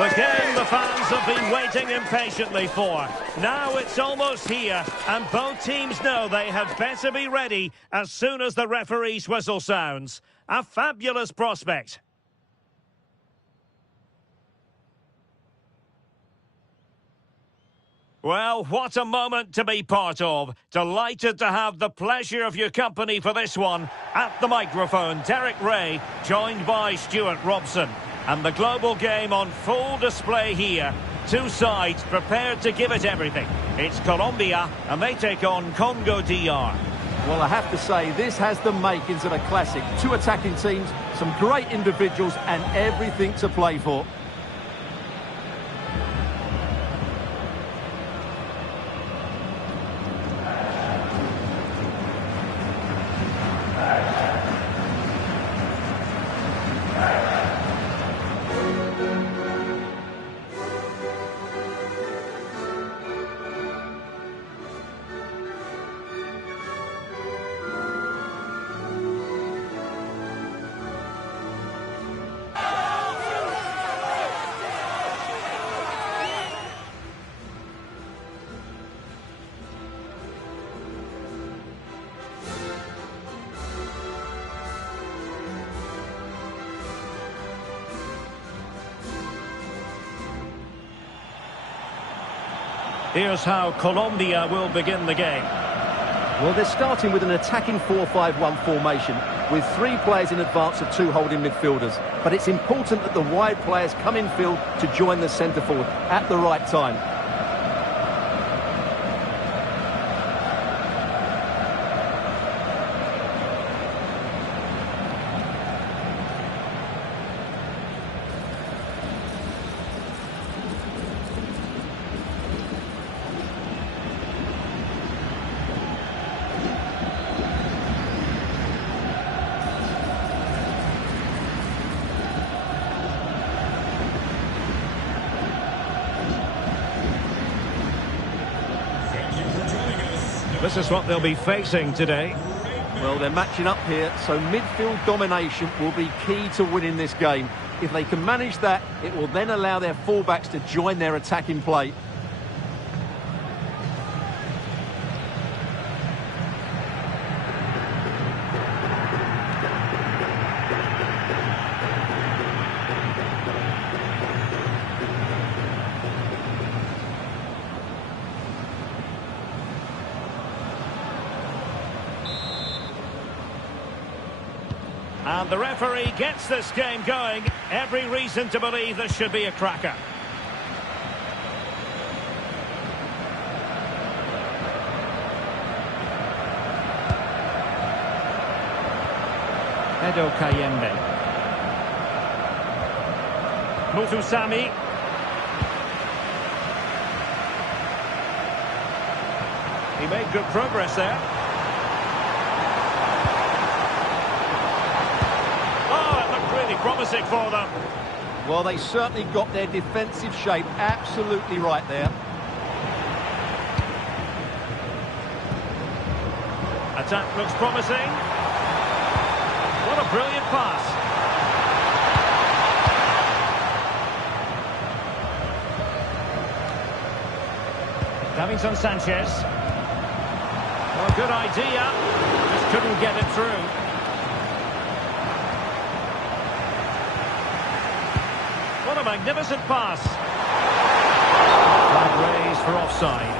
The game the fans have been waiting impatiently for. Now it's almost here, and both teams know they had better be ready as soon as the referee's whistle sounds. A fabulous prospect. Well, what a moment to be part of. Delighted to have the pleasure of your company for this one. At the microphone, Derek Ray, joined by Stuart Robson. And the global game on full display here. Two sides prepared to give it everything. It's Colombia, and they take on Congo DR. Well, I have to say, this has the makings of a classic. Two attacking teams, some great individuals, and everything to play for. Here's how Colombia will begin the game. Well, they're starting with an attacking 4-5-1 formation with three players in advance of two holding midfielders. But it's important that the wide players come in field to join the centre forward at the right time. This is what they'll be facing today. Well, they're matching up here, so midfield domination will be key to winning this game. If they can manage that, it will then allow their fullbacks to join their attacking play. And the referee gets this game going. Every reason to believe this should be a cracker. Edo Kayembe. Mutusami. He made good progress there. Promising for them. Well, they certainly got their defensive shape absolutely right there. Attack looks promising. What a brilliant pass. Davinson Sanchez. Well, a good idea. Just couldn't get it through. What a magnificent pass. Flag raised for offside.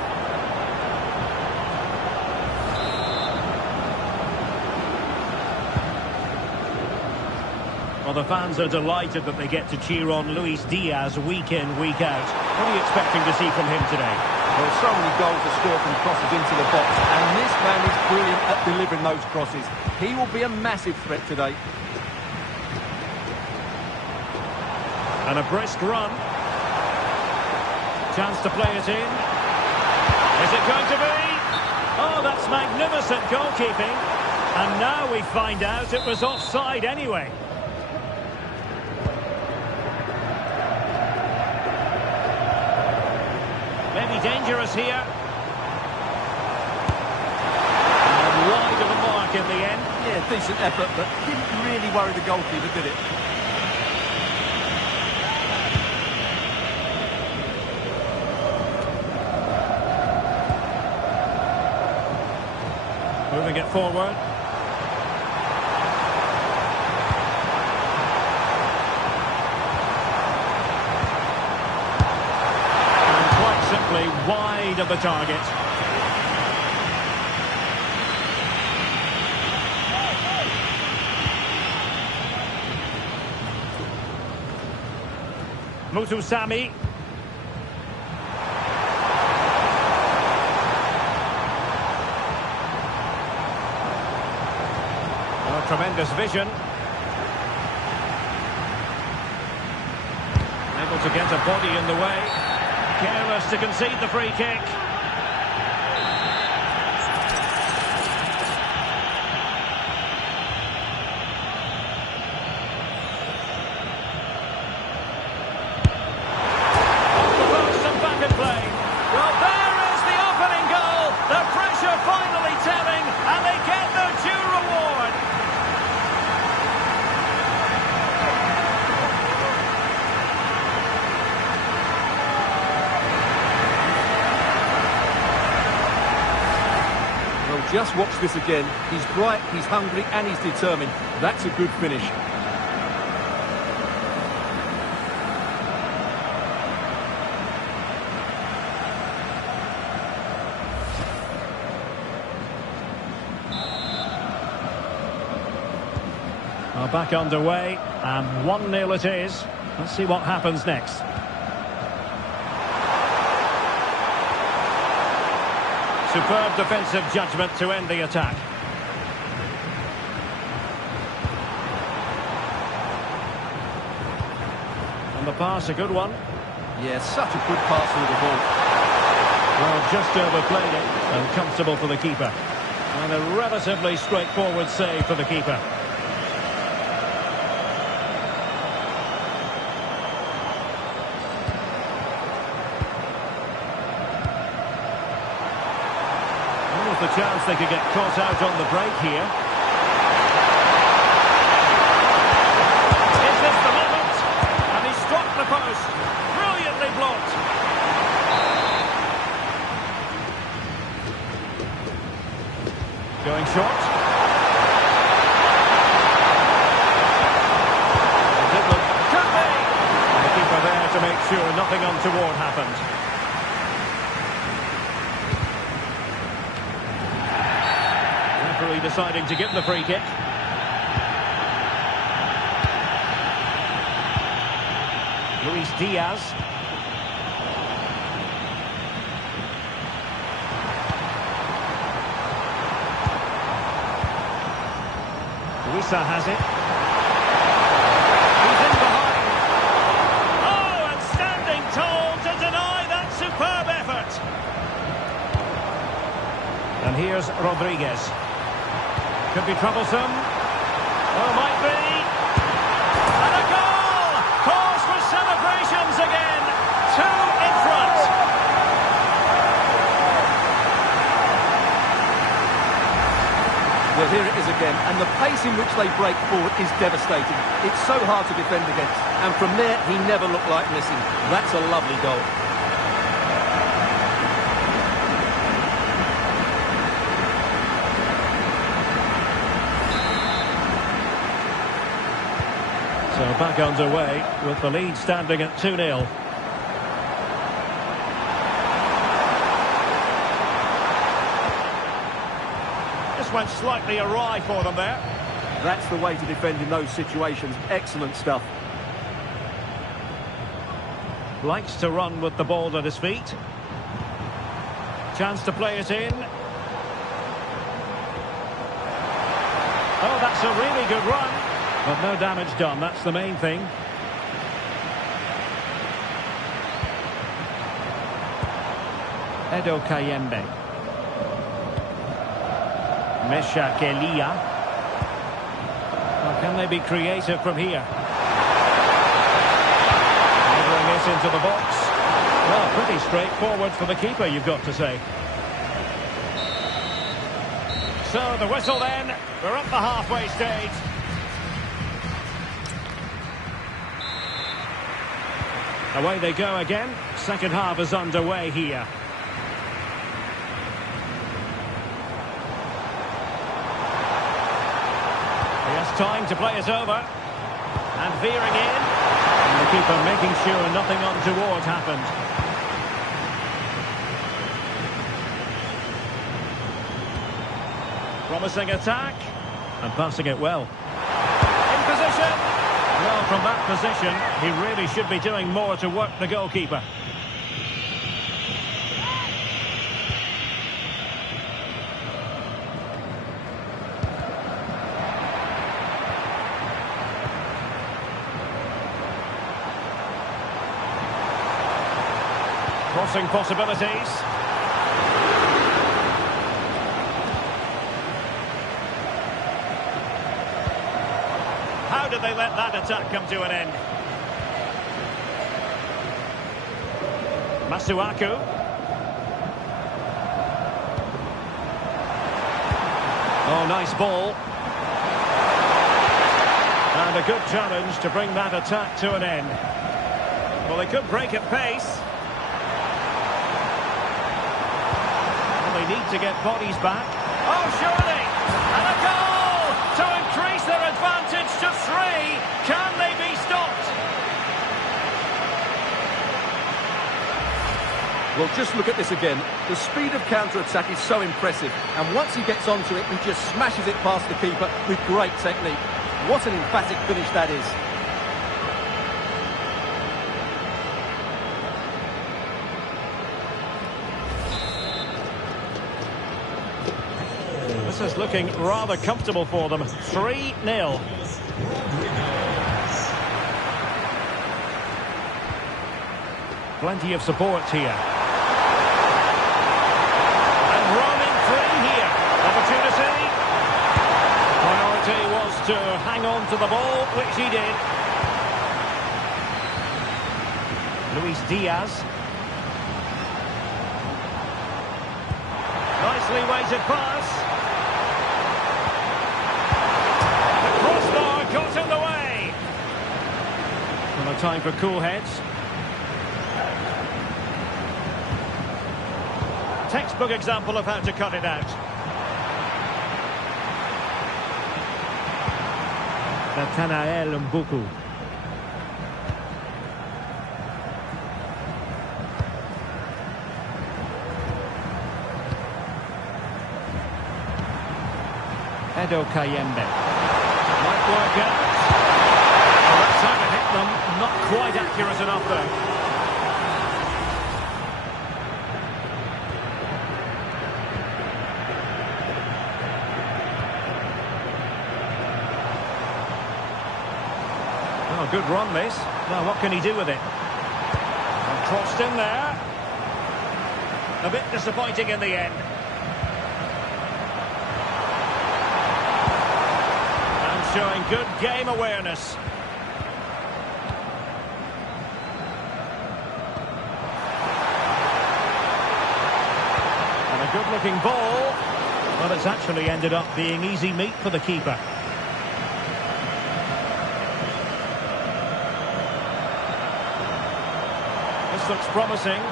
Well, the fans are delighted that they get to cheer on Luis Diaz week in, week out. What are you expecting to see from him today? Well, so many goals are scored from crosses into the box, and this man is brilliant at delivering those crosses. He will be a massive threat today. And a brisk run. Chance to play it in. Is it going to be? Oh, that's magnificent goalkeeping. And now we find out it was offside anyway. Maybe dangerous here. And wide of the mark in the end. Yeah, decent effort, but didn't really worry the goalkeeper, did it? Moving it forward. And quite simply wide of the target. Mutusami. Oh, tremendous vision. Able to get a body in the way. Careless to concede the free kick. Just watch this again. He's bright, he's hungry, and he's determined. That's a good finish. Back underway, and 1-0 it is. Let's see what happens next. Superb defensive judgment to end the attack. And the pass, a good one. Yeah, such a good pass through the ball. Well, just overplayed it, and comfortable for the keeper. And a relatively straightforward save for the keeper. The chance they could get caught out on the break here. Is this the moment? And he struck the post. Brilliantly blocked. Going short. Could be. And the keeper there to make sure nothing untoward happened. Deciding to give the free kick. Luis Diaz. Luisa has it. He's in behind. Oh, and standing tall to deny that superb effort. And here's Rodriguez. Could be troublesome. Oh, might be. And a goal! Cause for celebrations again. 2 in front. Well, here it is again. And the pace in which they break forward is devastating. It's so hard to defend against. And from there, he never looked like missing. That's a lovely goal. So back underway with the lead standing at 2-0. This went slightly awry for them there. That's the way to defend in those situations. Excellent stuff. Likes to run with the ball at his feet. Chance to play it in. Oh, that's a really good run. But no damage done, that's the main thing. Edo Kayembe. Meshak Elia. Well, can they be creative from here? Delivering it into the box. Well, pretty straightforward for the keeper, you've got to say. So the whistle then. We're at the halfway stage. Away they go again. Second half is underway here. time to play it over. And veering in. And the keeper making sure nothing untoward happened. Promising attack. And passing it well. In position. Well, from that position, he really should be doing more to work the goalkeeper. Crossing possibilities. How did they let that attack come to an end? Masuaku. Oh, nice ball. And a good challenge to bring that attack to an end. Well, they could break at pace. They need to get bodies back. Oh, surely! And a goal to increase their advantage to 3. Can they be stopped? Well, just look at this again. The speed of counter-attack is so impressive. And once he gets onto it, he just smashes it past the keeper with great technique. What an emphatic finish that is. This is looking rather comfortable for them. 3-0. Plenty of support here. And roaming free here. Opportunity. Priority was to hang on to the ball, which he did. Luis Diaz. Nicely weighted pass. Got in the way. Well, a time for cool heads. Textbook example of how to cut it out. Nathanael Mbuku. Edo Kayembe. Might work out. Well, that's how to hit them. Not quite accurate enough, though. Oh, good run, this. Now, what can he do with it? And crossed in there. A bit disappointing in the end. Showing good game awareness. And a good-looking ball. Well, it's actually ended up being easy meat for the keeper. This looks promising.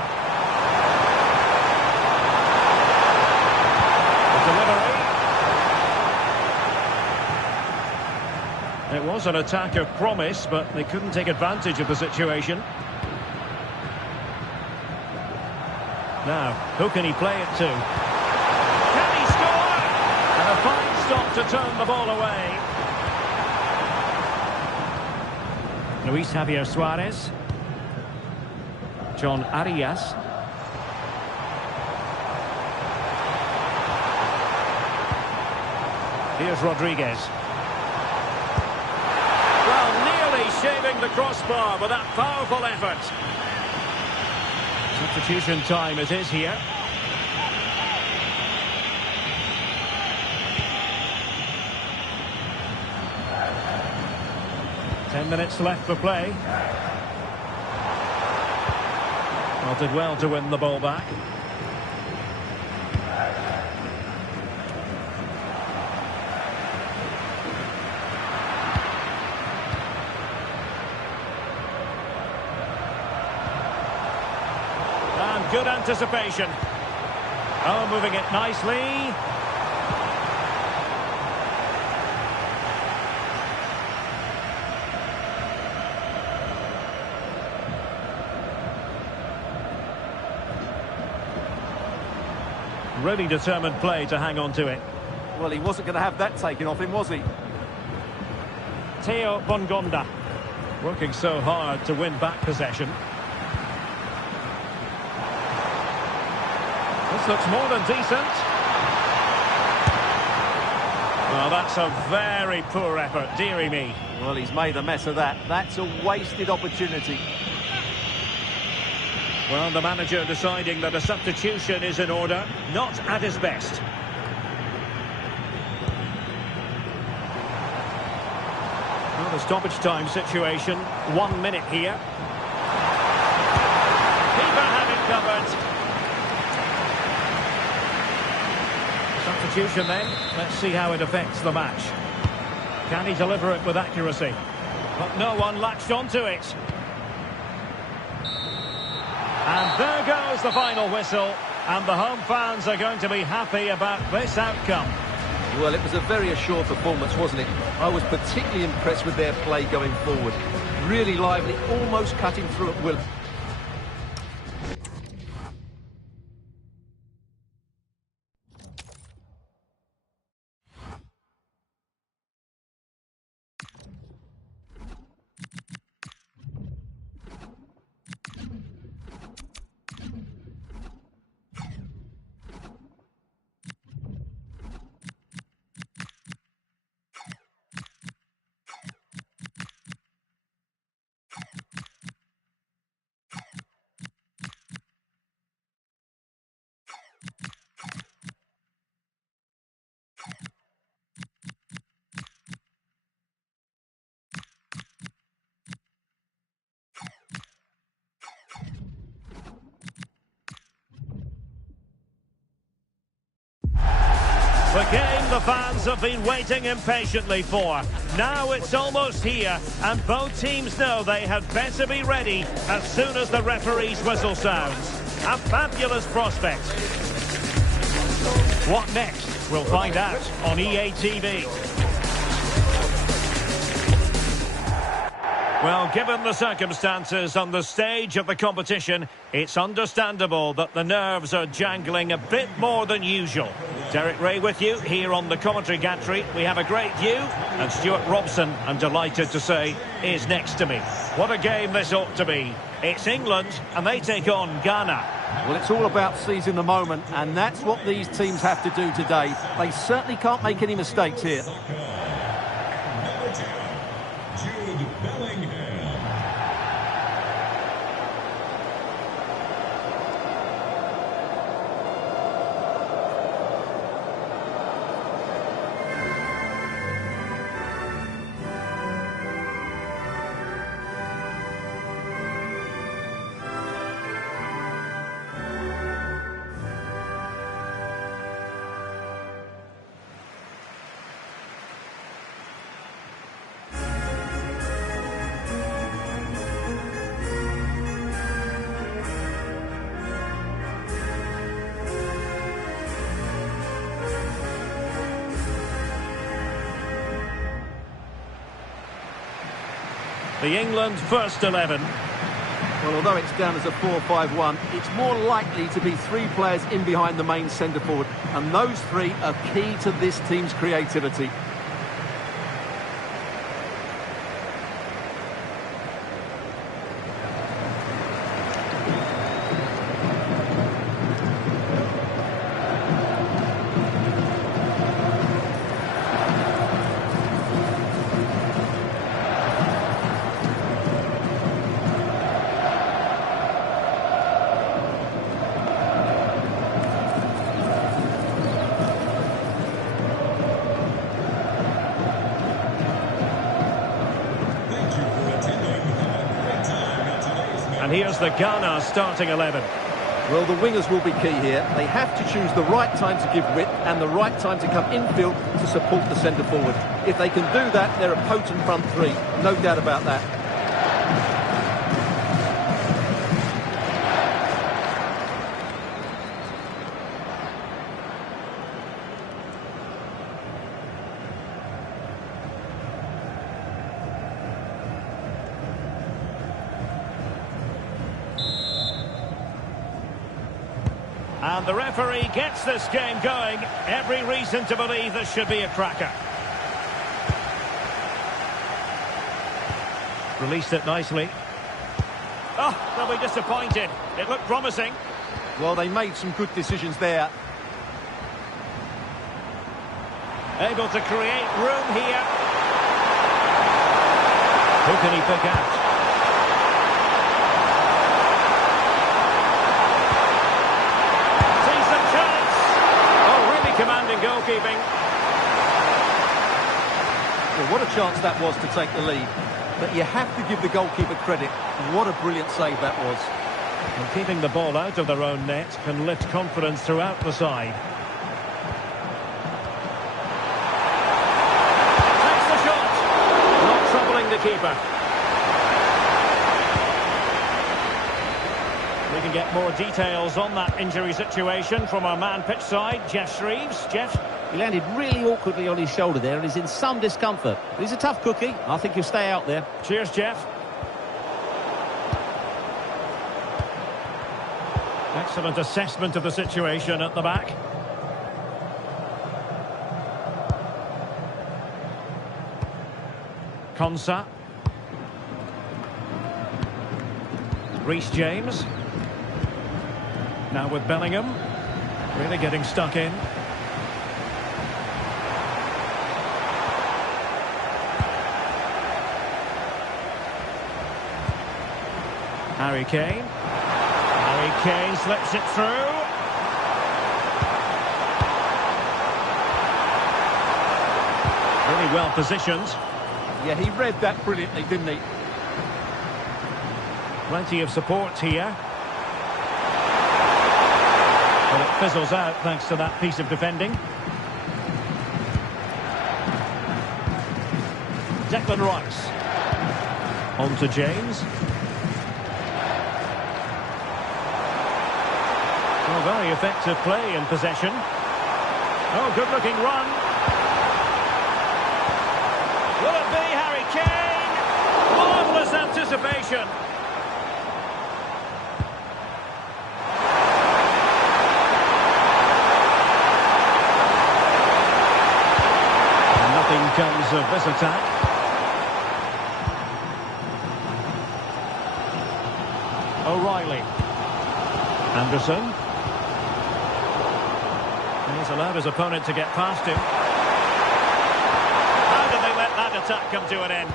The delivery. It was an attack of promise, but they couldn't take advantage of the situation. Now, who can he play it to? Can he score? And a fine stop to turn the ball away. Luis Javier Suarez. John Arias. Here's Rodriguez. Shaving the crossbar with that powerful effort. Substitution time it is here. Ten minutes left for play. Well, did well to win the ball back. Good anticipation. Oh, moving it nicely. Really determined play to hang on to it. Well, he wasn't going to have that taken off him, was he? Theo Bongonda working so hard to win back possession. This looks more than decent. Well, that's a very poor effort, dearie me. Well, he's made a mess of that. That's a wasted opportunity. Well, the manager deciding that a substitution is in order, not at his best. Well, the stoppage time situation, 1 minute here. Keeper had it covered. Substitution then. Let's see how it affects the match. Can he deliver it with accuracy? But no one latched onto it. And there goes the final whistle. And the home fans are going to be happy about this outcome. Well, it was a very assured performance, wasn't it? I was particularly impressed with their play going forward. Really lively, almost cutting through at will. The game the fans have been waiting impatiently for. Now it's almost here, and both teams know they had better be ready as soon as the referee's whistle sounds. A fabulous prospect. What next? We'll find out on EA TV. Well, given the circumstances on the stage of the competition, it's understandable that the nerves are jangling a bit more than usual. Derek Ray with you here on the commentary gantry. We have a great view, and Stuart Robson, I'm delighted to say, is next to me. What a game this ought to be. It's England, and they take on Ghana. Well, it's all about seizing the moment, and that's what these teams have to do today. They certainly can't make any mistakes here. The England first 11. Well, although it's down as a 4-5-1, it's more likely to be three players in behind the main centre forward, and those three are key to this team's creativity. And here's the Ghana starting 11. Well, the wingers will be key here. They have to choose the right time to give width and the right time to come infield to support the centre forward. If they can do that, they're a potent front three. No doubt about that. And the referee gets this game going. Every reason to believe this should be a cracker. Released it nicely. Oh, they'll be disappointed. It looked promising. Well, they made some good decisions there. Able to create room here. Who can he pick out? See some chance. Oh, really commanding goalkeeping. Well, what a chance that was to take the lead. But you have to give the goalkeeper credit. What a brilliant save that was. And keeping the ball out of their own net can lift confidence throughout the side. Takes the shot. Not troubling the keeper. We can get more details on that injury situation from our man pitch side, Jeff Shreeves. Jeff? He landed really awkwardly on his shoulder there and is in some discomfort. But he's a tough cookie. I think he'll stay out there. Cheers, Jeff. Excellent assessment of the situation at the back. Konsa. Reece James. Now with Bellingham. Really getting stuck in. Harry Kane. Harry Kane slips it through. Really well positioned. Yeah, he read that brilliantly, didn't he? Plenty of support here. Well, it fizzles out thanks to that piece of defending. Declan Rice. On to James. Well, very effective play in possession. Oh, good-looking run. Will it be Harry Kane? Marvellous anticipation. And nothing comes of this attack. O'Reilly. Anderson. He's allowed his opponent to get past him. How did they let that attack come to an end?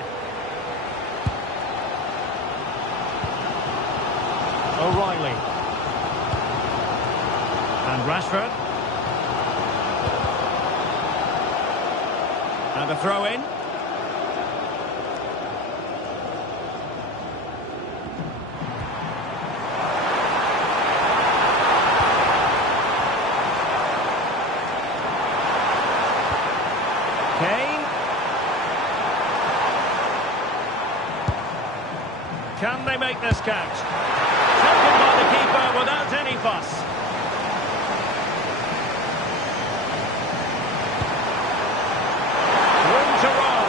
O'Reilly. And Rashford. And a throw in. Kane. Can they make this count? Taken by the keeper without any fuss. Room to run.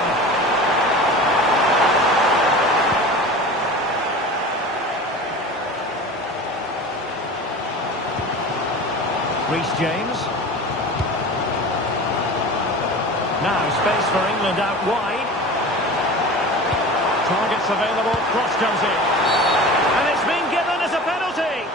Reece James. Now space for England out wide. Targets available, cross comes in. And it's been given as a penalty.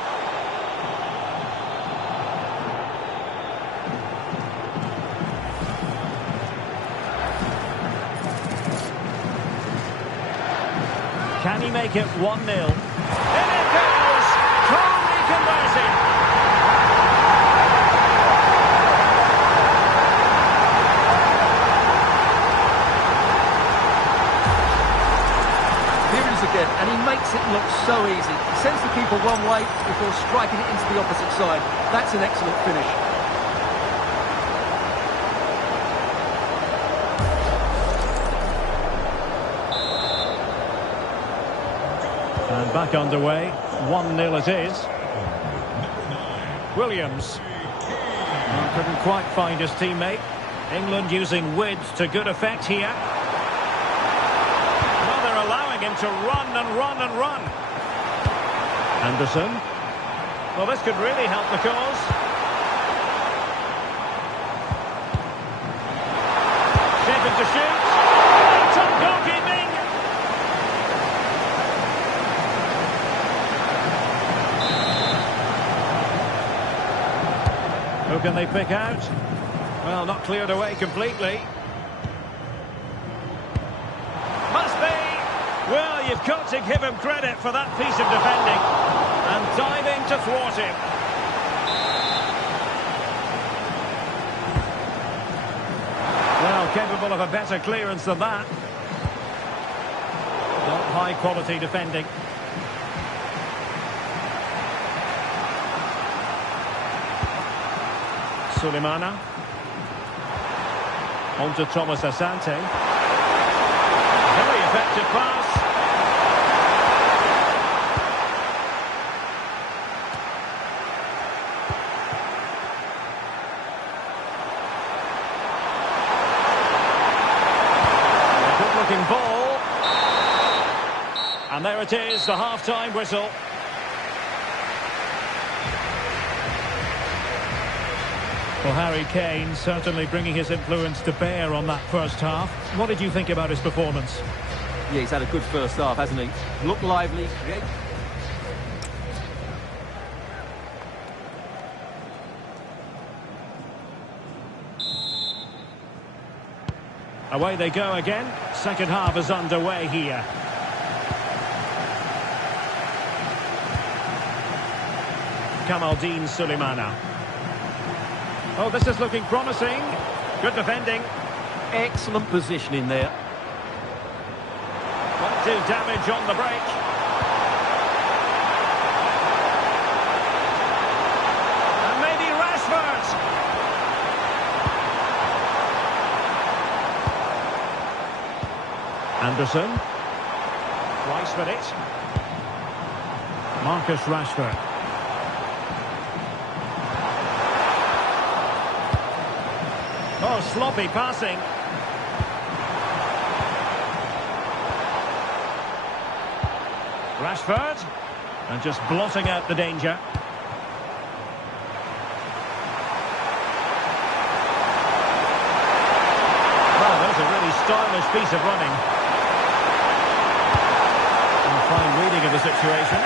Can he make it 1-0? In it goes! Calmly converted. Again, and he makes it look so easy. He sends the keeper one way before striking it into the opposite side. That's an excellent finish. And back underway. 1-0 it is. Williams. Couldn't quite find his teammate. England using width to good effect here. Allowing him to run and run and run. Anderson. Well, this could really help the cause. Shaping to shoot. Top goalkeeping. Who can they pick out? Well, not cleared away completely. Must be. Well, you've got to give him credit for that piece of defending. And diving to thwart him. Well, capable of a better clearance than that. Not high quality defending. Sulemana. On to Thomas Asante. Very effective pass. Good-looking ball. And there it is, the half-time whistle. Well, Harry Kane certainly bringing his influence to bear on that first half. What did you think about his performance? Yeah, he's had a good first half, hasn't he? Looked lively, create. Away they go again. Second half is underway here. Kamaldeen Sulemana. Oh, this is looking promising. Good defending. Excellent positioning there. Won't do damage on the break. And maybe Rashford. Anderson. Rice with it. Marcus Rashford. Oh, sloppy passing. Rashford. And just blotting out the danger. Well, that's a really stylish piece of running. And a fine reading of the situation.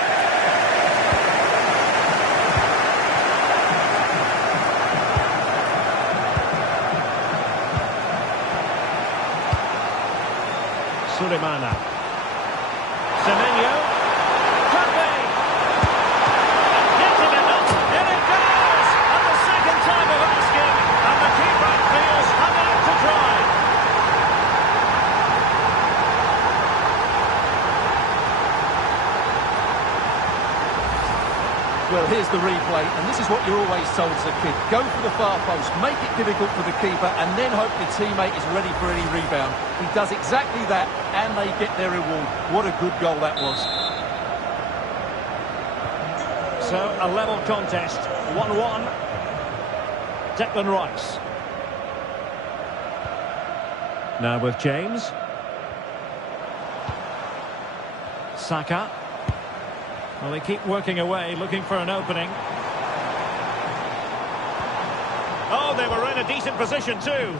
Sulemana. Semenyo. Could be. Getting enough. In it goes. And the second time of asking. And the keeper feels hung out to dry. Well, here's the replay, and this is what you're always told as a kid. Go for the far post, make it difficult for the keeper, and then hope your teammate is ready for any rebound. He does exactly that, and they get their reward. What a good goal that was. So, a level contest. 1-1. Declan Rice. Now with James. Saka. Well, they keep working away, looking for an opening. Oh, they were in a decent position too.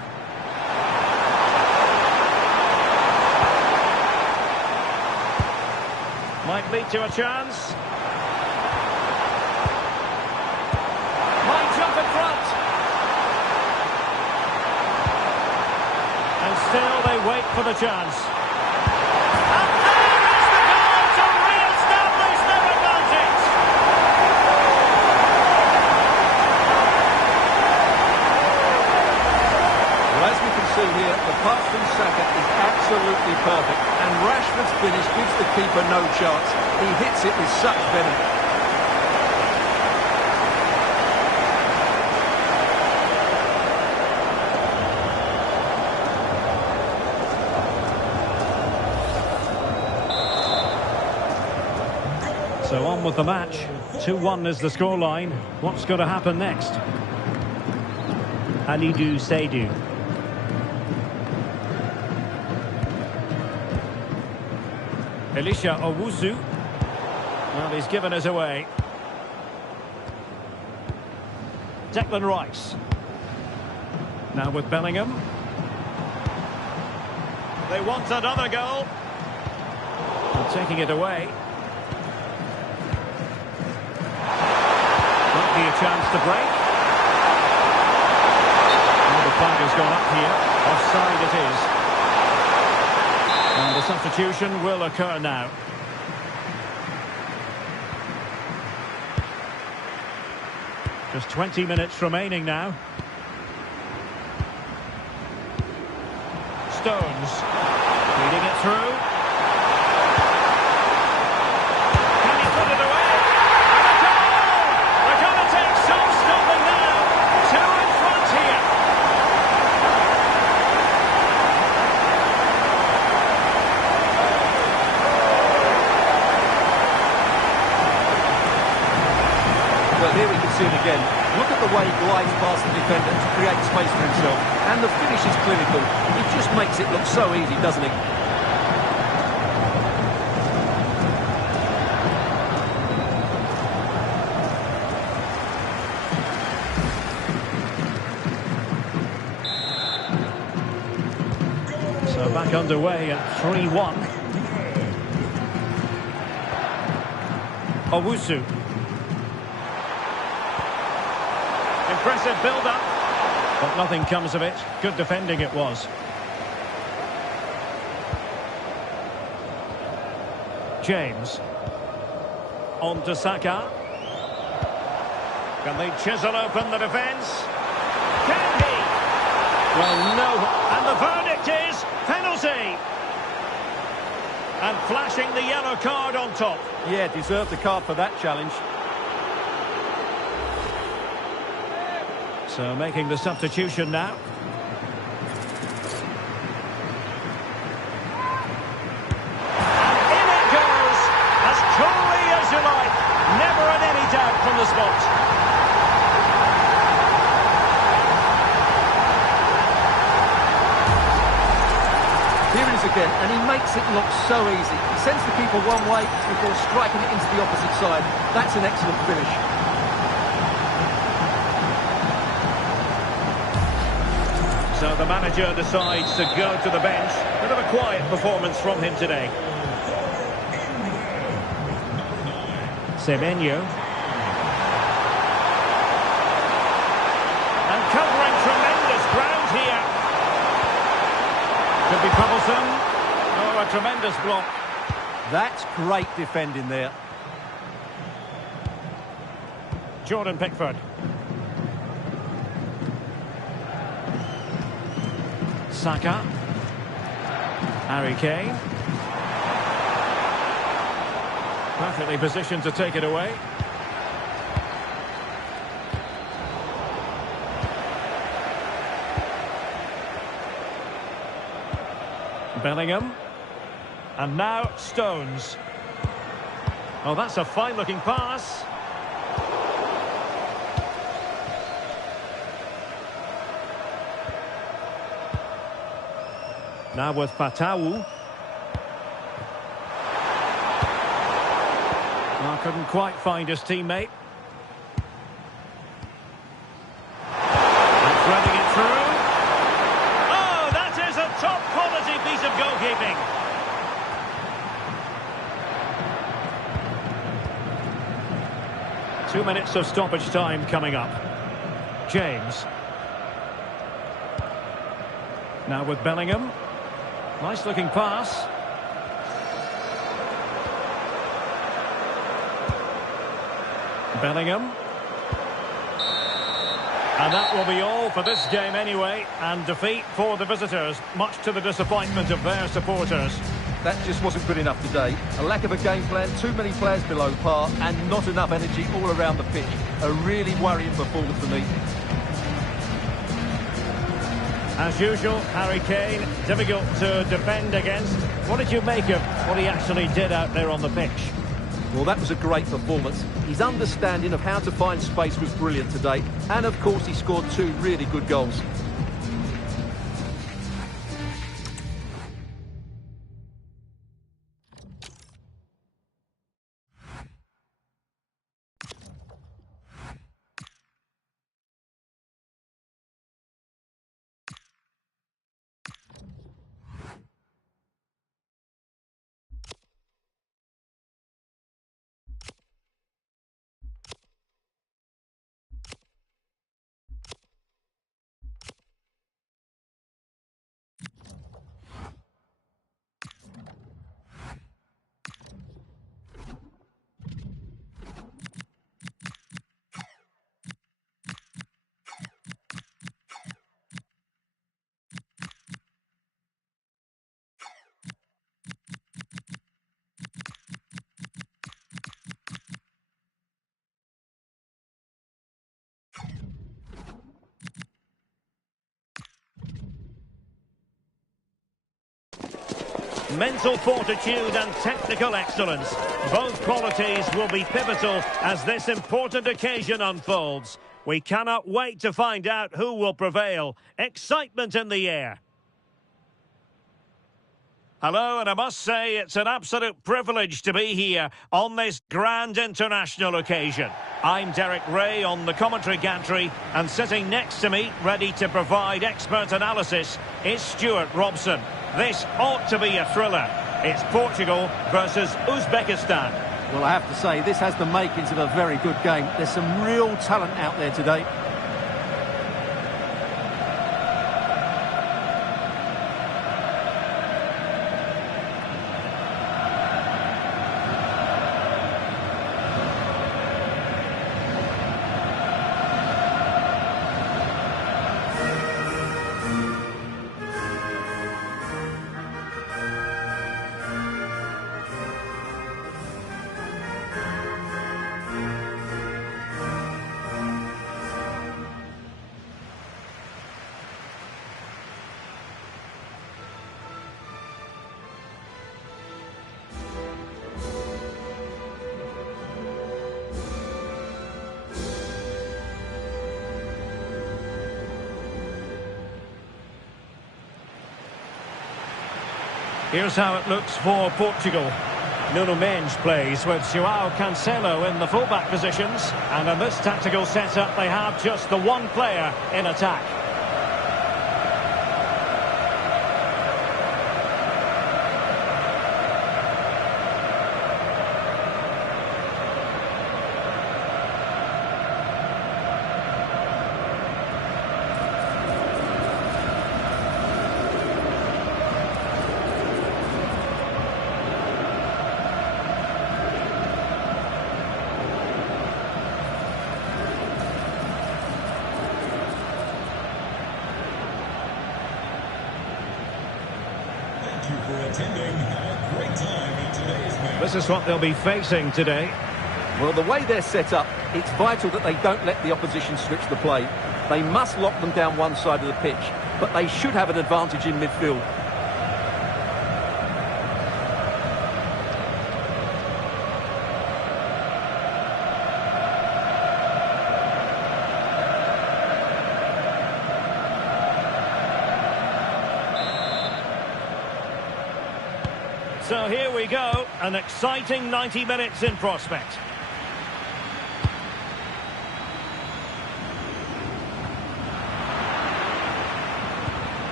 Might lead to a chance. Might jump in front. And still they wait for the chance. And there is the goal to re-establish their advantage. Well, as we can see here, the pass from Saka is absolutely perfect, and Rashford's finish gives the keeper no chance. He hits it with such venom. So on with the match. 2-1 is the scoreline. What's going to happen next? Kalidou Seydou. Elisha Owusu. Well, he's given us away. Declan Rice. Now with Bellingham. They want another goal. And taking it away. Might be a chance to break. And the flag has gone up here. Offside it is. And the substitution will occur now. Just 20 minutes remaining now. Stones leading it through. Can he put it away? And a goal! They're going to take some stopping now. Two in front here. Well, here we can see him again. Look at the way he glides past the defender to create space for himself. And the finish is clinical. He just makes it look so easy, doesn't he? So back underway at 3-1. Owusu. Impressive build-up, but nothing comes of it. Good defending it was. James. On to Saka. Can they chisel open the defence? Can he? Well, no. And the verdict is penalty. And flashing the yellow card on top. Yeah, deserved the card for that challenge. So making the substitution now. In it goes, as coolly as you like. Never had any doubt from the spot. Here it is again, and he makes it look so easy. He sends the keeper one way before striking it into the opposite side. That's an excellent finish. So the manager decides to go to the bench. Bit of a quiet performance from him today. Semenyo. And covering tremendous ground here. Could be troublesome. Oh, a tremendous block. That's great defending there. Jordan Pickford. Saka. Harry Kane. Perfectly positioned to take it away. Bellingham. And now Stones. Oh, that's a fine-looking pass. Now with Fatawu. Oh, couldn't quite find his teammate. And threading it through. Oh, that is a top-quality piece of goalkeeping. 2 minutes of stoppage time coming up. James. Now with Bellingham. Nice looking pass. Bellingham. And that will be all for this game anyway. And defeat for the visitors, much to the disappointment of their supporters. That just wasn't good enough today. A lack of a game plan, too many players below par, and not enough energy all around the pitch. A really worrying performance for me. As usual, Harry Kane, difficult to defend against. What did you make of what he actually did out there on the pitch? Well, that was a great performance. His understanding of how to find space was brilliant today. And, of course, he scored 2 really good goals. mental fortitude and technical excellence. Both qualities will be pivotal as this important occasion unfolds. We cannot wait to find out who will prevail. Excitement in the air. Hello, and I must say it's an absolute privilege to be here on this grand international occasion. I'm Derek Ray on the commentary gantry, and sitting next to me, ready to provide expert analysis, is Stuart Robson. This ought to be a thriller. It's Portugal versus Uzbekistan. Well, I have to say, this has the makings of a very good game. There's some real talent out there today. Here's how it looks for Portugal. Nuno Mendes plays with João Cancelo in the fullback positions. And in this tactical setup, they have just the one player in attack. This is what they'll be facing today. Well, the way they're set up, it's vital that they don't let the opposition switch the play. They must lock them down one side of the pitch, but they should have an advantage in midfield. So here we go, an exciting 90 minutes in prospect.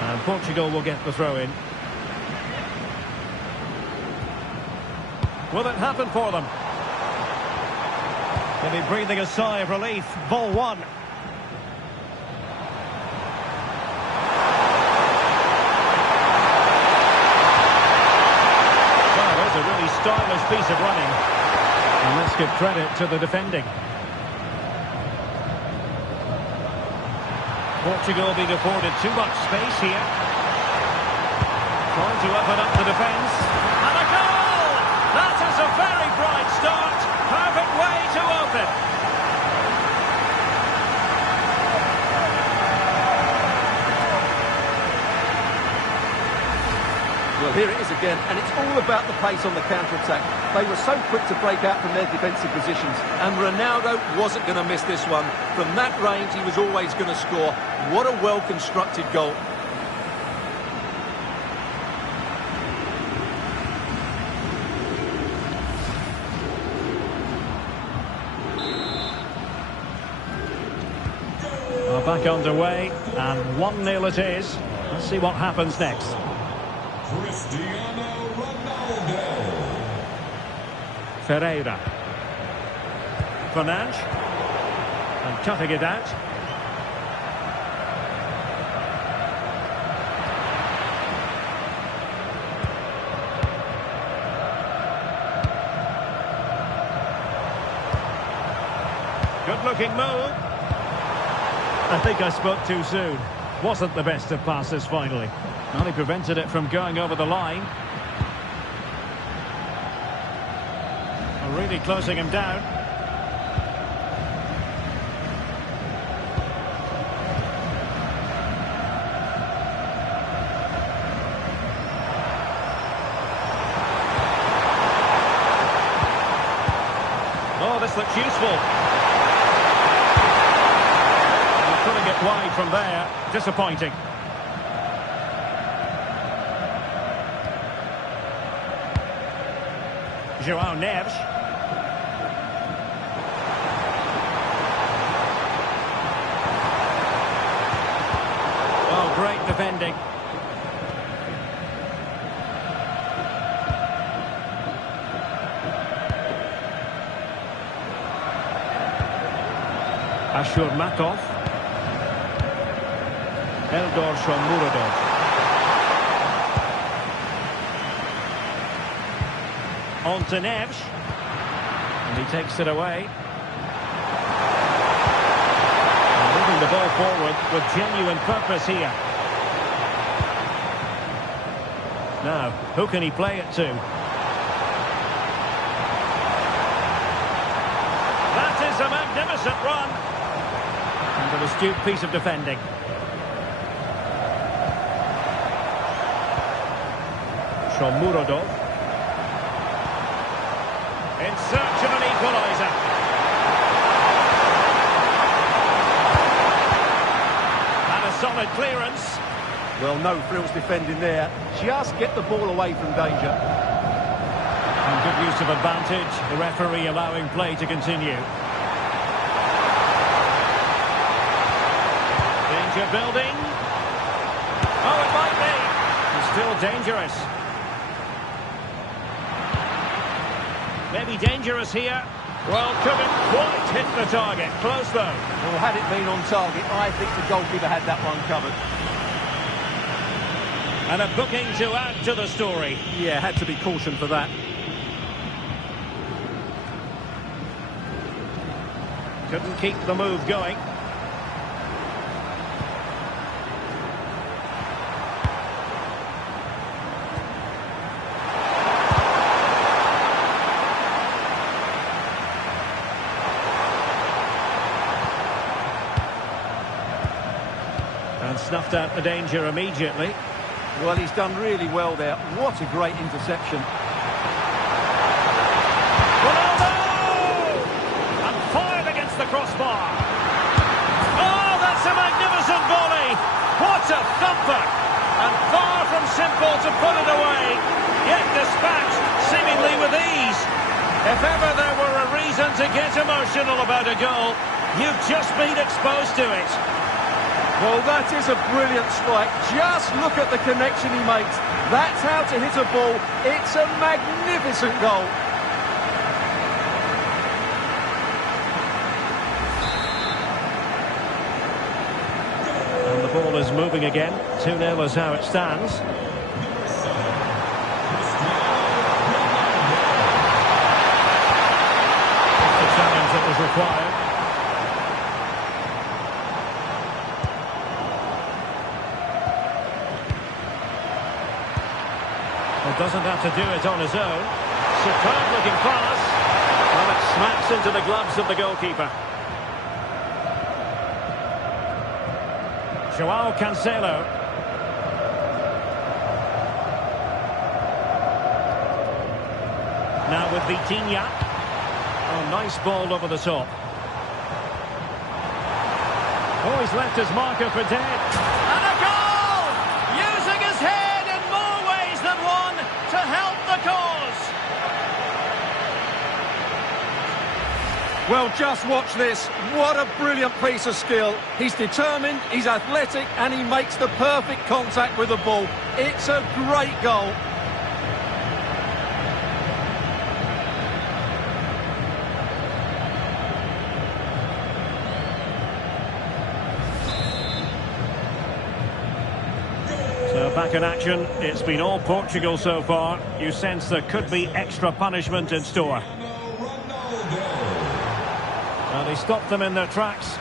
And Portugal will get the throw in. Will it happen for them? They'll be breathing a sigh of relief. Ball one. Stylish piece of running. And let's give credit to the defending. Portugal being afforded too much space here. Trying to open up the defence. And a goal! That is a very bright start. Perfect way to open. Well, here it is again, and it's all about the pace on the counter-attack. They were so quick to break out from their defensive positions, and Ronaldo wasn't going to miss this one. From that range, he was always going to score. What a well-constructed goal. Well, back underway, and 1-0 it is. Let's see what happens next. Cristiano Ronaldo. Ferreira. Fernandes. And cutting it out. Good-looking move. I think I spoke too soon. Wasn't the best of passes finally. Well, he prevented it from going over the line. Really closing him down. this looks useful. And putting it wide from there. Disappointing. João Neves. Oh, great defending. Ashurmatov. Eldor Shomurodov. On to Neves. And he takes it away. And moving the ball forward with genuine purpose here. Now, who can he play it to? That is a magnificent run. And an astute piece of defending. Shomurodov. In search of an equaliser. And a solid clearance. Well, no frills defending there. Just get the ball away from danger. And good use of advantage. The referee allowing play to continue. Danger building. Oh, it might be. It's still dangerous. Maybe dangerous here. Well, couldn't quite hit the target. Close though. Well, had it been on target, I think the goalkeeper had that one covered. And a booking to add to the story. Yeah, had to be cautioned for that. Couldn't keep the move going. And snuffed out the danger immediately. Well, he's done really well there. What a great interception. Ronaldo! And fired against the crossbar. Oh, that's a magnificent volley. What a thumper. And far from simple to put it away. Yet dispatched seemingly with ease. If ever there were a reason to get emotional about a goal, you've just been exposed to it. Well, that is a brilliant strike. Just look at the connection he makes. That's how to hit a ball. It's a magnificent goal. And the ball is moving again. 2-0 is how it stands. The challenge that was required. Well, doesn't have to do it on his own. Superb looking pass. Well, it smacks into the gloves of the goalkeeper. João Cancelo. Now with Vitinha. Oh, nice ball over the top. Oh, he's left his marker for dead. And a goal! Using his head in more ways than one to help the cause. Well, just watch this. What a brilliant piece of skill. He's determined, he's athletic, and he makes the perfect contact with the ball. It's a great goal. So back in action. It's been all Portugal so far. You sense there could be extra punishment in store. Well, he stopped them in their tracks.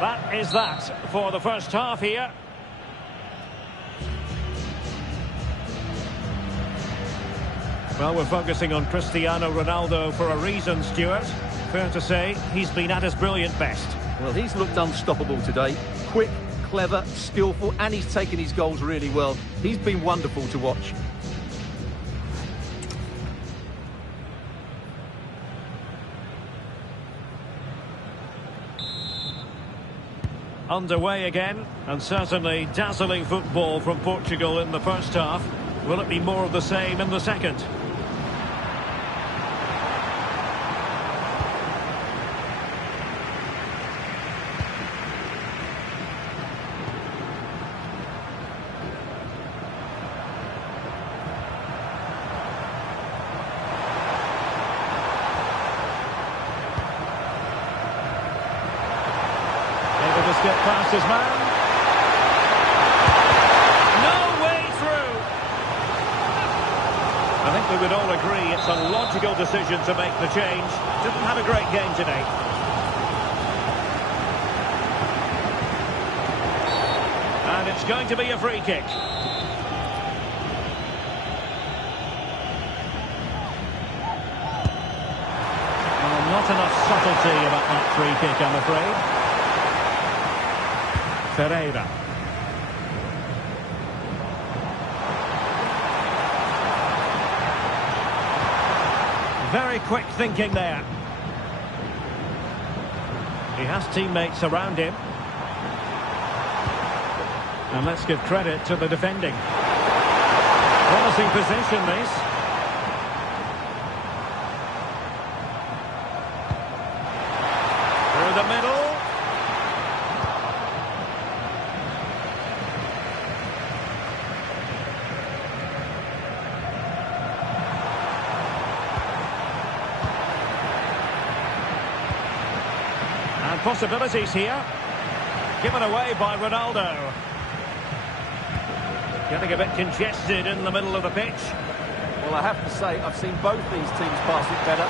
That is that for the first half here. Well, we're focusing on Cristiano Ronaldo for a reason, Stuart. Fair to say, he's been at his brilliant best. Well, he's looked unstoppable today. Quick, clever, skillful, and he's taken his goals really well. He's been wonderful to watch. Underway again, and certainly dazzling football from Portugal in the first half. Will it be more of the same in the second? Get past his man. No way through. I think we would all agree it's a logical decision to make the change. Didn't have a great game today. And it's going to be a free kick. Well, not enough subtlety about that free kick, I'm afraid. Ferreira. Very quick thinking there. He has teammates around him. And let's give credit to the defending. Promising position, this. Through the middle. Possibilities here. Given away by Ronaldo. Getting a bit congested in the middle of the pitch. Well, I have to say, I've seen both these teams pass it better.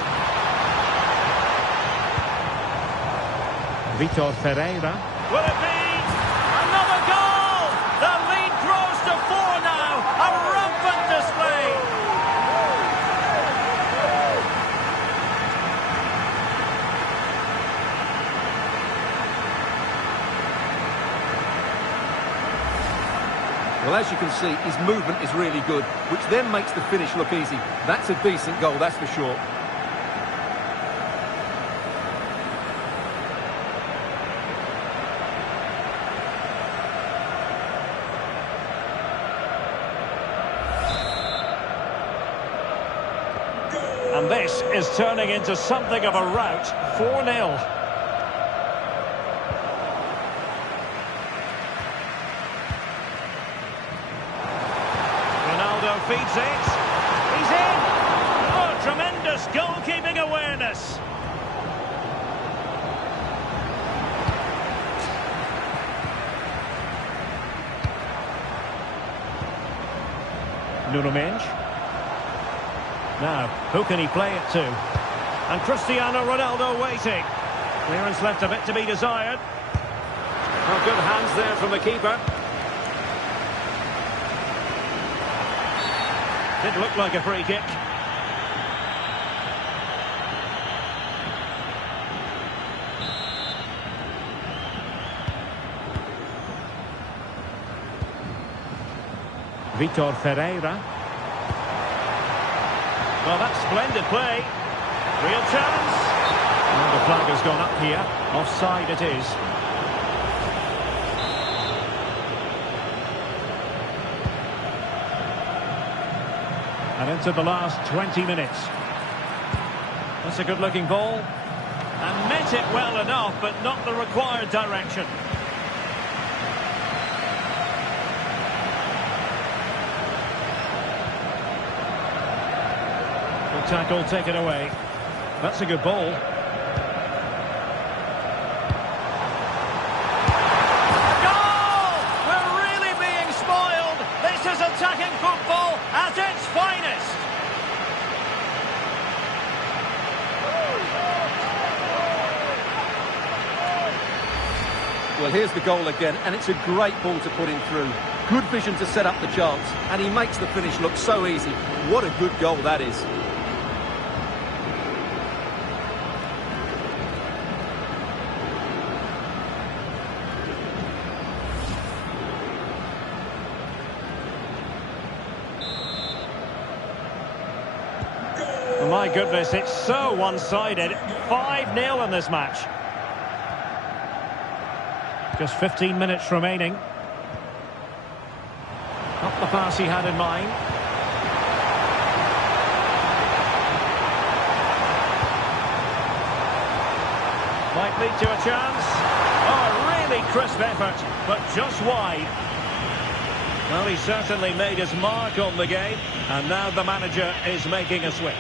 Vitor Ferreira. Will it be another goal? The lead grows to 4 now. A rampant display. Well, as you can see, his movement is really good, which then makes the finish look easy. That's a decent goal, that's for sure. And this is turning into something of a rout. 4-0. Feeds it. He's in. Oh, tremendous goalkeeping awareness. Nuno Mendes. Now, who can he play it to? And Cristiano Ronaldo waiting. Clearance left a bit to be desired. Oh, good hands there from the keeper. Did look like a free kick. Vitor Ferreira. Well, that's splendid play. Real chance. And the flag has gone up here. Offside it is. And into the last 20 minutes. That's a good-looking ball. And met it well enough, but not the required direction. Good tackle taken away. That's a good ball. Goal! We're really being spoiled. This is attacking football at its finest. Well, here's the goal again, and it's a great ball to put him through. Good vision to set up the chance, and he makes the finish look so easy. What a good goal that is. My goodness, it's so one-sided. 5-0 in this match. Just 15 minutes remaining. Not the pass he had in mind. Might lead to a chance. Oh, a really crisp effort, but just wide. Well, he certainly made his mark on the game, and now the manager is making a switch.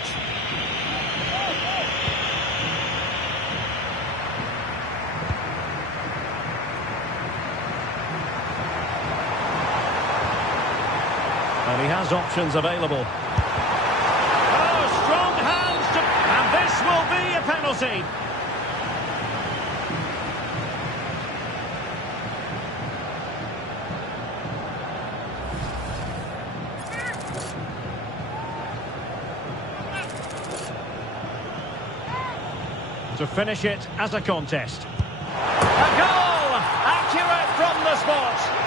And he has options available. Oh, strong hands, and this will be a penalty. To finish it as a contest. A goal! Accurate from the spot.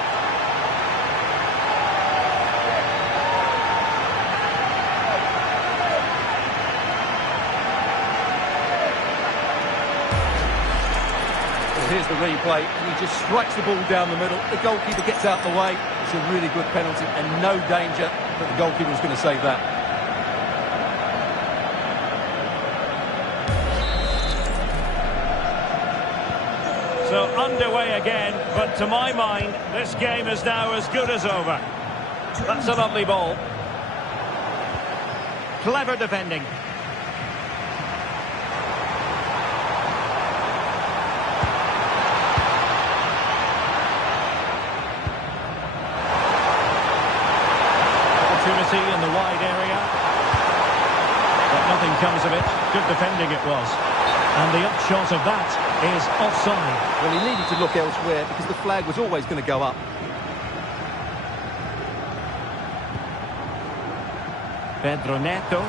Here's the replay, and he just strikes the ball down the middle. The goalkeeper gets out the way. It's a really good penalty and no danger, but the goalkeeper was going to save that. So underway again, but to my mind, this game is now as good as over. That's a lovely ball. Clever defending. Opportunity in the wide area. But nothing comes of it. Good defending it was. And the upshot of that is offside. Well, he needed to look elsewhere because the flag was always going to go up. Pedro Neto.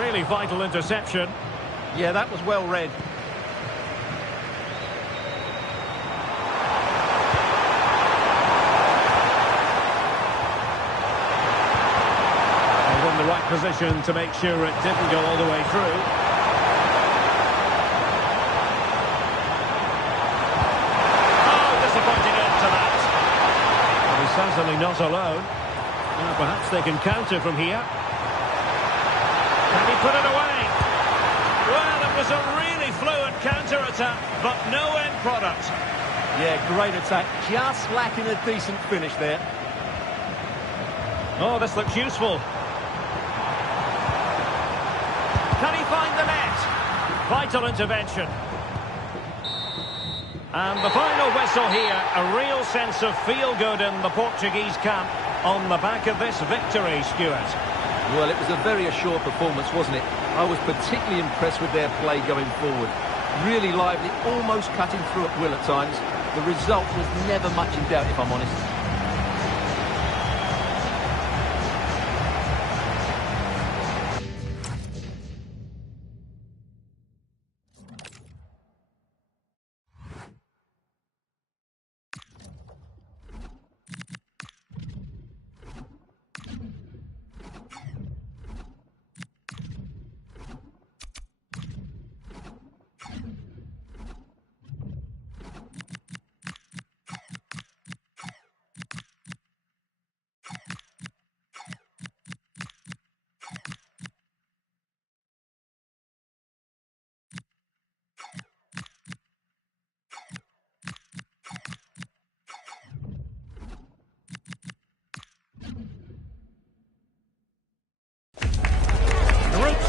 Really vital interception. Yeah, that was well read. In the right position to make sure it didn't go all the way through. Oh, disappointing end to that. Well, he's certainly not alone. Now, perhaps they can counter from here. Can he put it away? Well, it was a really fluid counter-attack, but no end product. Yeah, great attack. Just lacking a decent finish there. Oh, this looks useful. Can he find the net? Vital intervention. And the final whistle here, a real sense of feel-good in the Portuguese camp on the back of this victory, Stuart. Well, it was a very assured performance, wasn't it? I was particularly impressed with their play going forward. Really lively, almost cutting through at will at times. The result was never much in doubt, if I'm honest.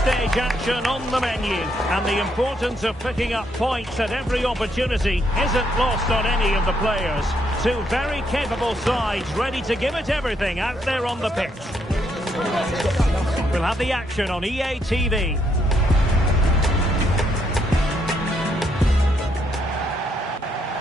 Stage action on the menu, and the importance of picking up points at every opportunity isn't lost on any of the players. Two very capable sides ready to give it everything out there on the pitch. We'll have the action on EA TV.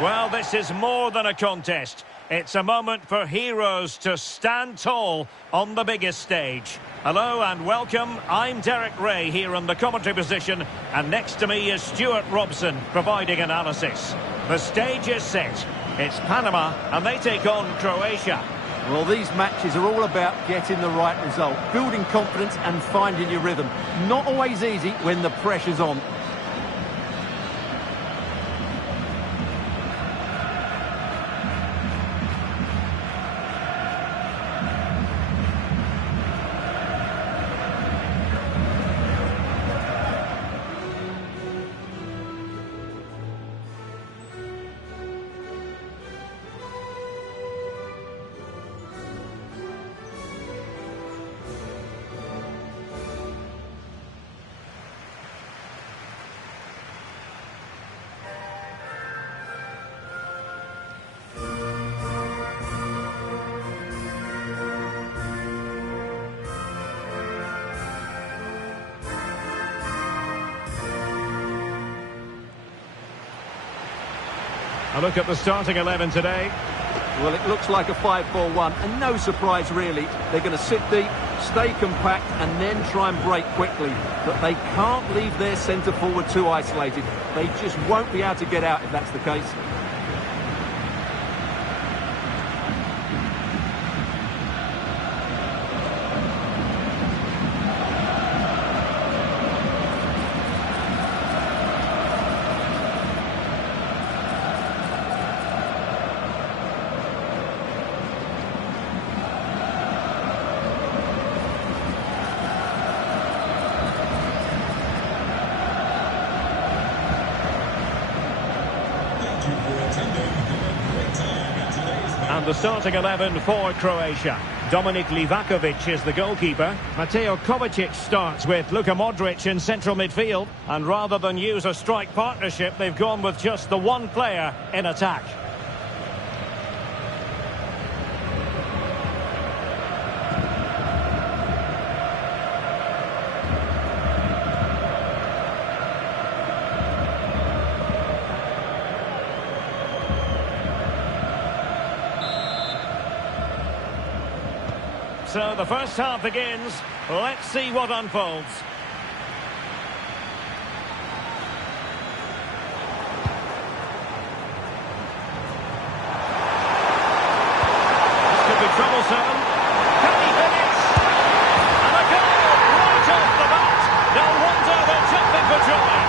Well, this is more than a contest. It's a moment for heroes to stand tall on the biggest stage. Hello and welcome. I'm Derek Ray here in the commentary position, and next to me is Stuart Robson providing analysis. The stage is set. It's Panama and they take on Croatia. Well, these matches are all about getting the right result, building confidence and finding your rhythm. Not always easy when the pressure's on. A look at the starting 11 today. Well, it looks like a 5-4-1, and no surprise really. They're going to sit deep, stay compact, and then try and break quickly. But they can't leave their centre forward too isolated. They just won't be able to get out if that's the case. And the starting 11 for Croatia. Dominik Livakovic is the goalkeeper. Mateo Kovacic starts with Luka Modric in central midfield. And rather than use a strike partnership, they've gone with just the one player in attack. So the first half begins. Let's see what unfolds. This could be troublesome. Can he finish? And a goal right off the bat. No wonder they're jumping for joy.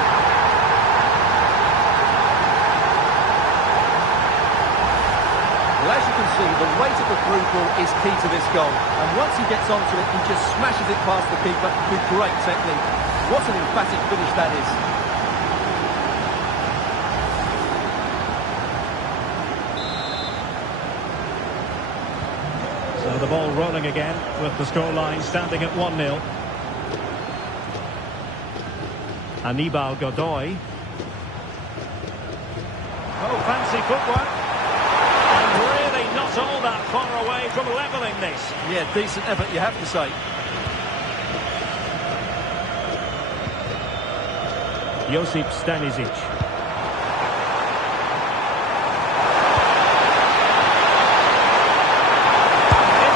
Well, as you can see, the weight of the through ball is key to this goal. And once he gets onto it, he just smashes it past the keeper with great technique. What an emphatic finish that is. So the ball rolling again with the scoreline standing at 1-0. Anibal Godoy. Oh, fancy footwork. Really not all that far away from levelling this. Yeah, decent effort, you have to say. Josip Stanisic. Is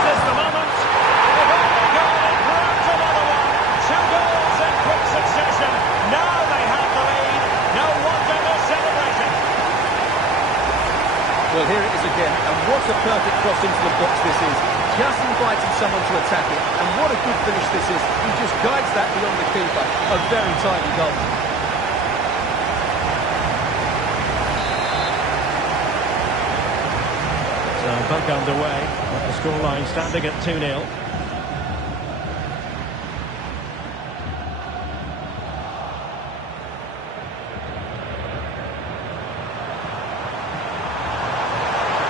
this the moment? They've only gone and grabbed another one. 2 goals in quick succession. Now they have the lead. No wonder they're celebrating. Well, here it is again, and what a perfect cross into the box this is. Just inviting someone to attack it, and what a good finish this is. He just guides that beyond the keeper. A very tidy goal. So back underway with the scoreline standing at 2-0.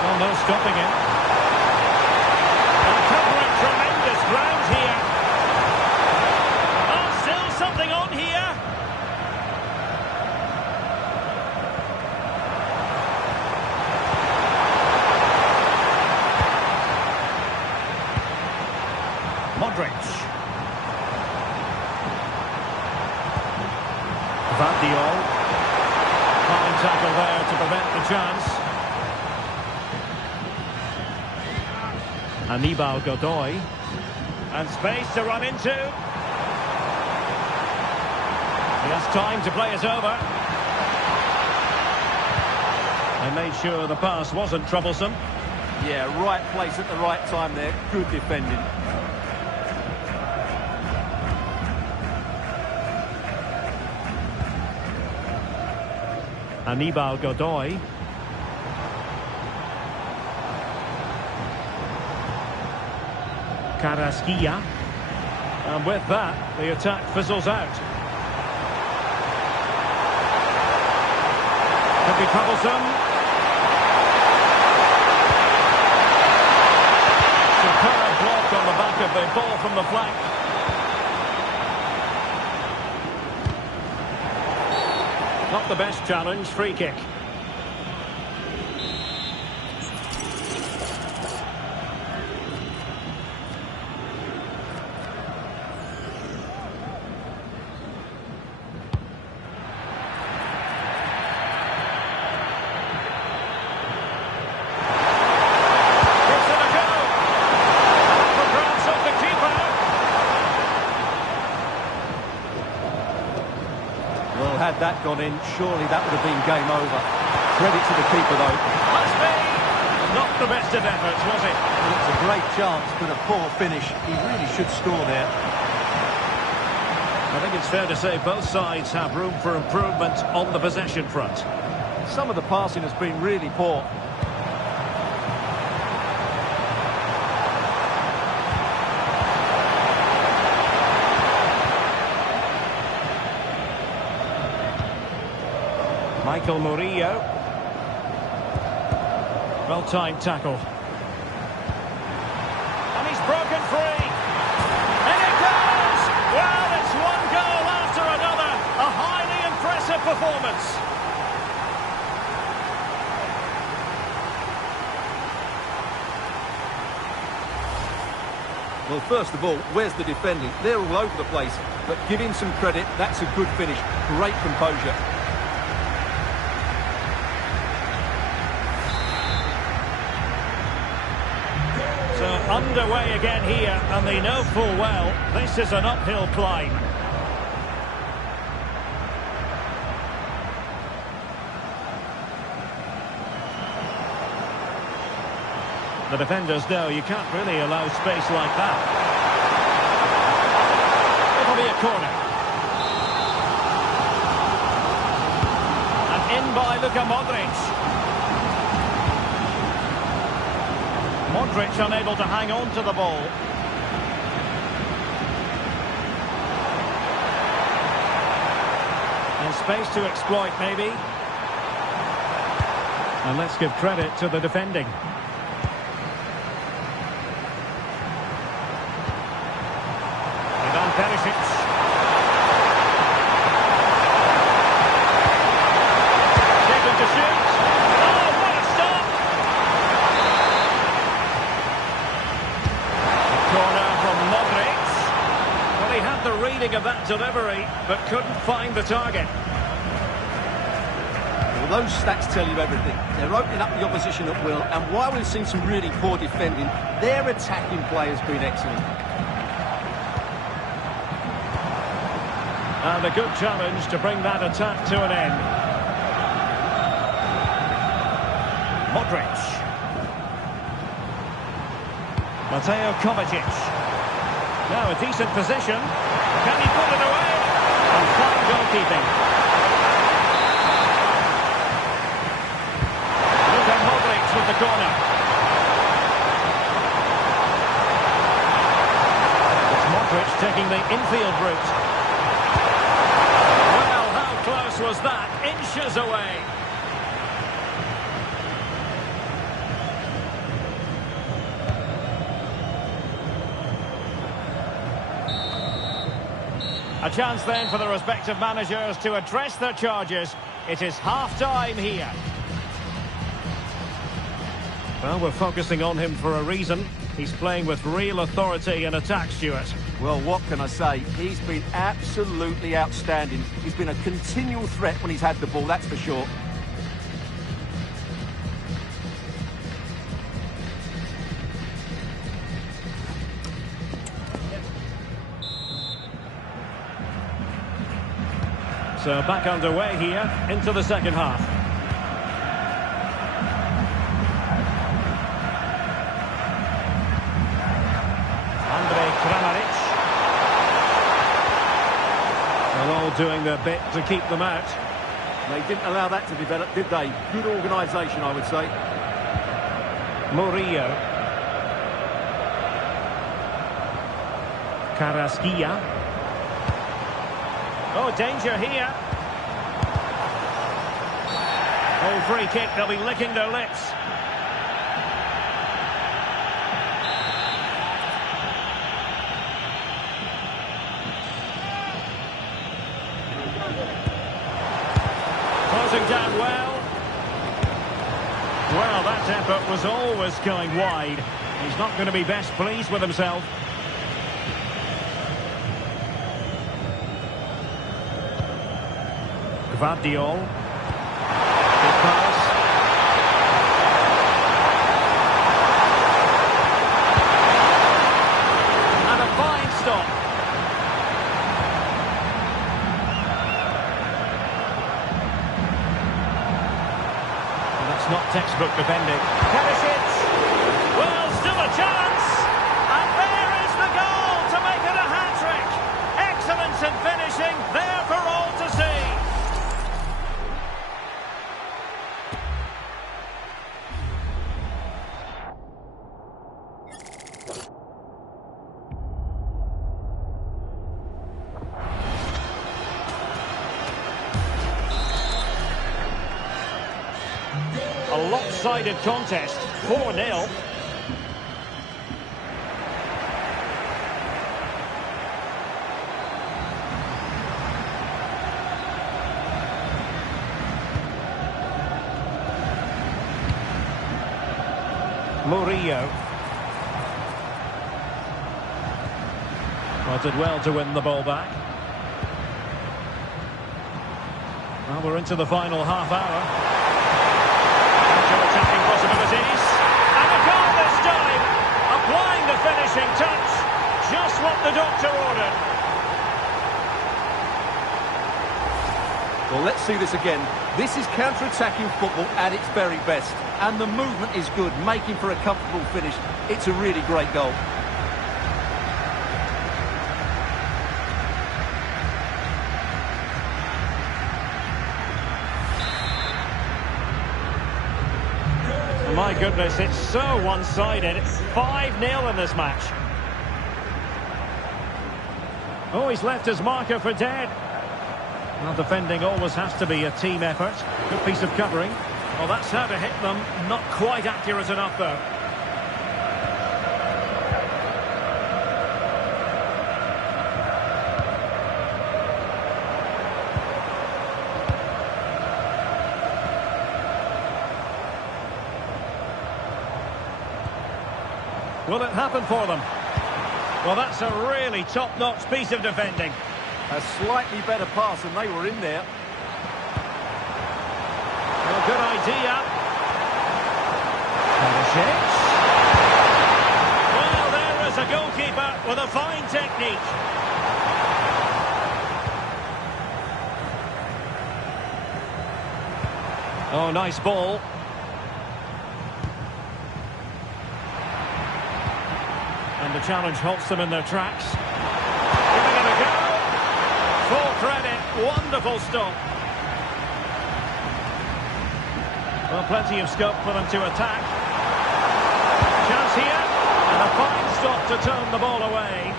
Well, no stopping him. And covering tremendous ground here. Oh, still something on here. Modric. Vardiol. Fine tackle there to prevent the chance. Anibal Godoy. And space to run into. He has time to play it over. They made sure the pass wasn't troublesome. Yeah, right place at the right time there. Good defending. Anibal Godoy. Carrasquilla. And with that, the attack fizzles out. Could be troublesome. Superb block on the back of the ball from the flank. Not the best challenge, free kick. Well, had that gone in, surely that would have been game over. Credit to the keeper, though. Must be! Not the best of efforts, was it? Well, it's a great chance, but a poor finish. He really should score there. I think it's fair to say both sides have room for improvement on the possession front. Some of the passing has been really poor. Michael Murillo. Well-timed tackle. And he's broken free. And it goes! Well, it's one goal after another. A highly impressive performance. Well, first of all, where's the defending? They're all over the place. But give him some credit. That's a good finish. Great composure. So underway again here, and they know full well this is an uphill climb. The defenders know you can't really allow space like that. It'll be a corner. And in by Luka Modric. Modric unable to hang on to the ball. And space to exploit, maybe. And let's give credit to the defending. Ivan Perisic. Taken to shoot. Oh, what a stop! Corner from Modric. Well, he had the reading of that delivery, but couldn't find the target. Well, those stats tell you everything. They're opening up the opposition at will, and while we've seen some really poor defending, their attacking play has been excellent. And a good challenge to bring that attack to an end. Modric. Mateo Kovacic. Now a decent position. Can he put it away? And fine goalkeeping. Luka Modric with the corner. It's Modric taking the infield route. Well, how close was that? Inches away. A chance then for the respective managers to address their charges. It is half-time here. Well, we're focusing on him for a reason. He's playing with real authority in attack, Stuart. Well, what can I say? He's been absolutely outstanding. He's been a continual threat when he's had the ball, that's for sure. So back underway here into the second half. Well, all doing their bit to keep them out. They didn't allow that to develop, did they? Good organisation, I would say. Murillo. Carrasquilla. Oh, danger here. Oh, free kick. They'll be licking their lips. Closing down well. Well, that effort was always going wide. He's not going to be best pleased with himself. Gvardiol. Good pass. And a fine stop. Well, that's not textbook defending. Perisic. Well, still a chance. And there is the goal to make it a hat-trick. Excellence in finishing, there for all to see. A lopsided contest, 4-0. Murillo. Well, did well to win the ball back. Well, we're into the final half hour. Attacking possibilities. And a goal this time. Applying the finishing touch. Just what the doctor ordered. Well, let's see this again. This is counter-attacking football at its very best. And the movement is good, making for a comfortable finish. It's a really great goal. My goodness, it's so one-sided. It's 5-0 in this match. Oh, he's left his marker for dead. Well, defending always has to be a team effort. Good piece of covering. Well, that's how to hit them. Not quite accurate enough, though. Will it happen for them? Well, that's a really top-notch piece of defending. A slightly better pass and they were in there. Well, good idea. Perisic. Well, there is a goalkeeper with a fine technique. Oh, nice ball. And the challenge halts them in their tracks. Giving it a go. Full credit. Wonderful stop. Well, plenty of scope for them to attack. Chance here. And a fine stop to turn the ball away.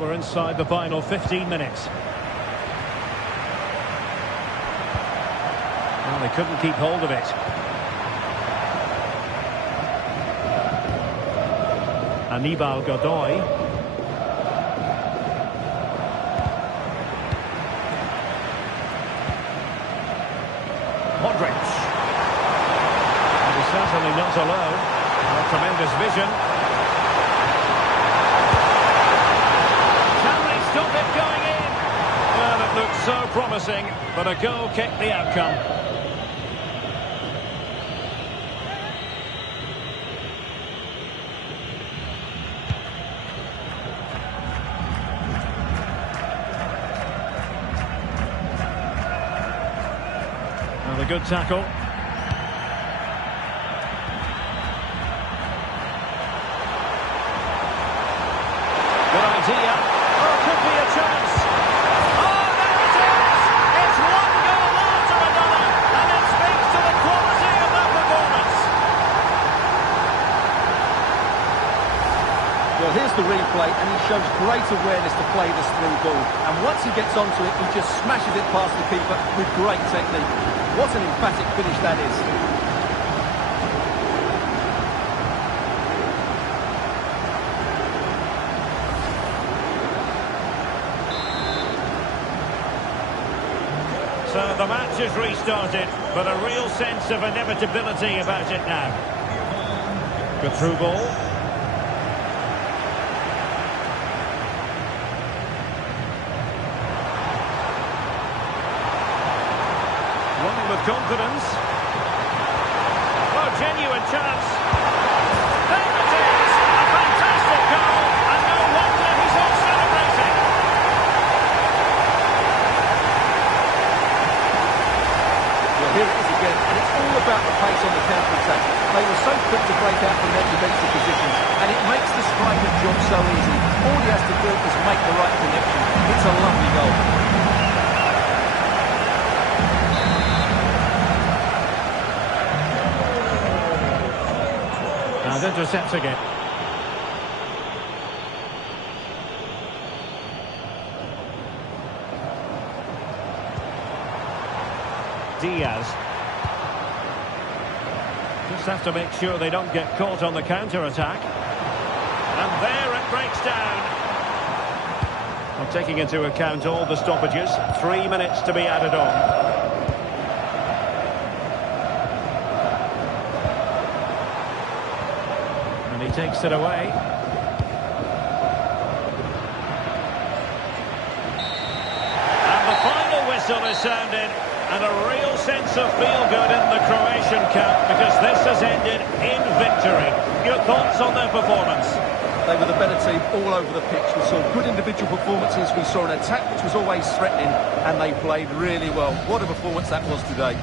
We're inside the final 15 minutes. Well, they couldn't keep hold of it. Aníbal Godoy. Modric. And he's certainly not alone. A tremendous vision. Stop it going in. Well, it looked so promising, but a goal kicked the outcome. a good tackle. Good idea. Oh, could be a chance. Oh, there it is! It's one goal after another, and it speaks to the quality of that performance. Well, here's the replay, and he shows great awareness to play this through ball. And once he gets onto it, he just smashes it past the keeper with great technique. What an emphatic finish that is. So the match has restarted, but a real sense of inevitability about it now. Good through ball. Running with confidence. Oh, genuine chance. There it is! A fantastic goal, and no wonder he's all celebrating. Well, here it is again, and it's all about the pace on the counter-attack. They were so quick to break out from their defensive positions, and it makes the striker's job so easy. All he has to do is make the right connection. It's a lovely goal. And intercepting it. Diaz. Just have to make sure they don't get caught on the counter-attack. And there it breaks down. Well, taking into account all the stoppages, 3 minutes to be added on. And he takes it away. And the final whistle is sounded. And a real sense of feel-good in the Croatian camp, because this has ended in victory. Your thoughts on their performance? They were the better team all over the pitch. We saw good individual performances. We saw an attack which was always threatening, and they played really well. What a performance that was today.